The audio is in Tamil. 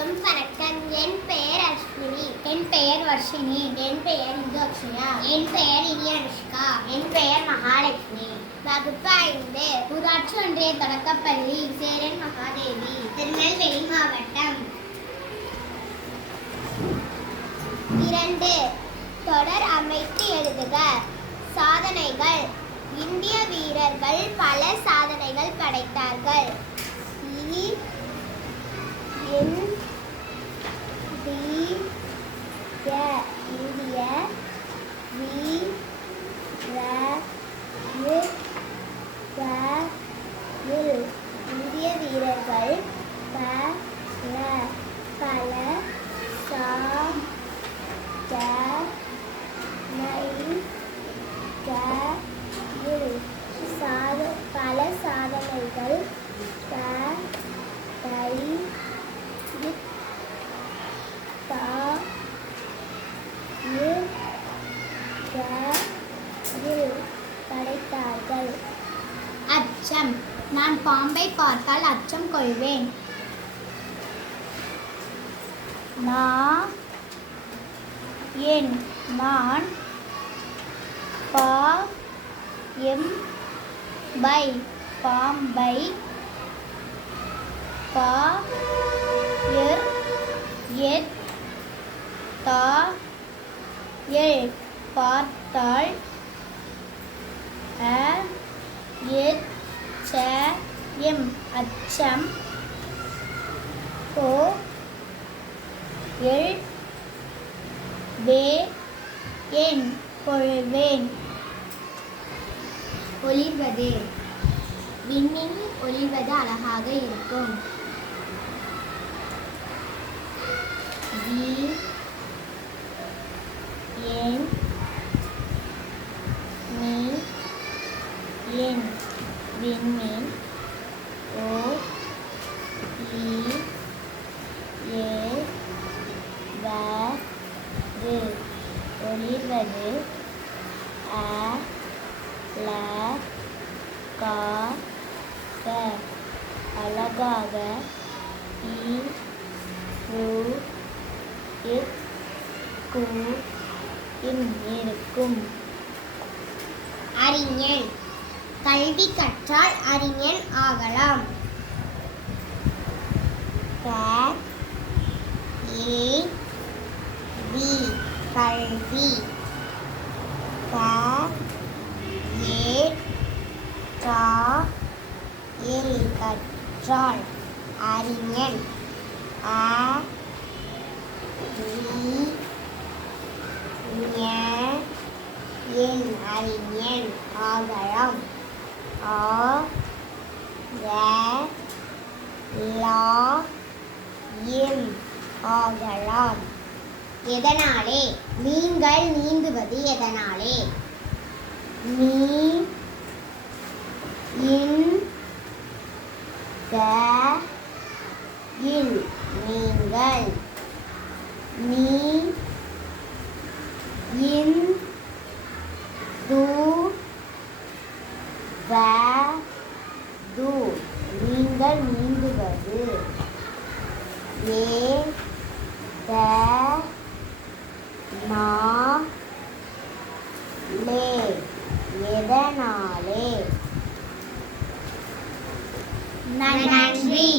அனைவருக்கும் வணக்கம். என் பெயர் அஸ்வினி. என் பெயர் வர்ஷினி. என் பெயர் இந்து அக்ஷயா என் பெயர் இனி அனுஷ்கா என் பெயர் மகாலட்சுமி. வகுப்பு ஐந்து. ஊராட்சி ஒன்றிய தொடக்கப்பள்ளி சேரன் மகாதேவி. திருநெல்வேலி மாவட்டம். இரண்டு. தொடர் அமைத்து எழுதுக. சாதனைகள். இந்திய வீரர்கள் பல சாதனைகள் படைத்தார்கள் இ என் டி ய இந்திய வி ர யு க இல் இந்திய வீரர்கள் ப ல பல சா த நை க இல் சாத பல சாதனைகள் க தை இத் தா இ க இல் படைத்தார்கள் அச்சம். நான் பாம்பை பார்த்தால் அச்சம் கொள்வேன். நான் என் நான் பா எம் பை பாம்பை பா எர் எத் தா எல் பார்த்தால் அ எத் ச எம் அச்சம். கோ எல் வே. என். கொள்வேன். ஒளிர்வது. விண்ணில் ஒளிர்வது அழகாக இருக்கும். என். நீ என். விண்மீன் ஒளிர்வது அ ல கா க அழகாக இ ரு இத் கு இம் இருக்கும். அறிஞன். கல்வி கற்றால் அறிஞன் ஆகலாம். க ஏ கல்வி க ஏ கா இல் கற்றால். அறிஞன். அ என் அறிஞன். ஆகலாம். ஆ லா எம். ஆகலாம். எதனாலே? நீங்கள் நீந்துவது எதனாலே? நீ இன் இல் நீங்கள் நீ இன் து வ து நீங்கள் நீந்துவது ஏ த நா லே எதனாலே நன்றி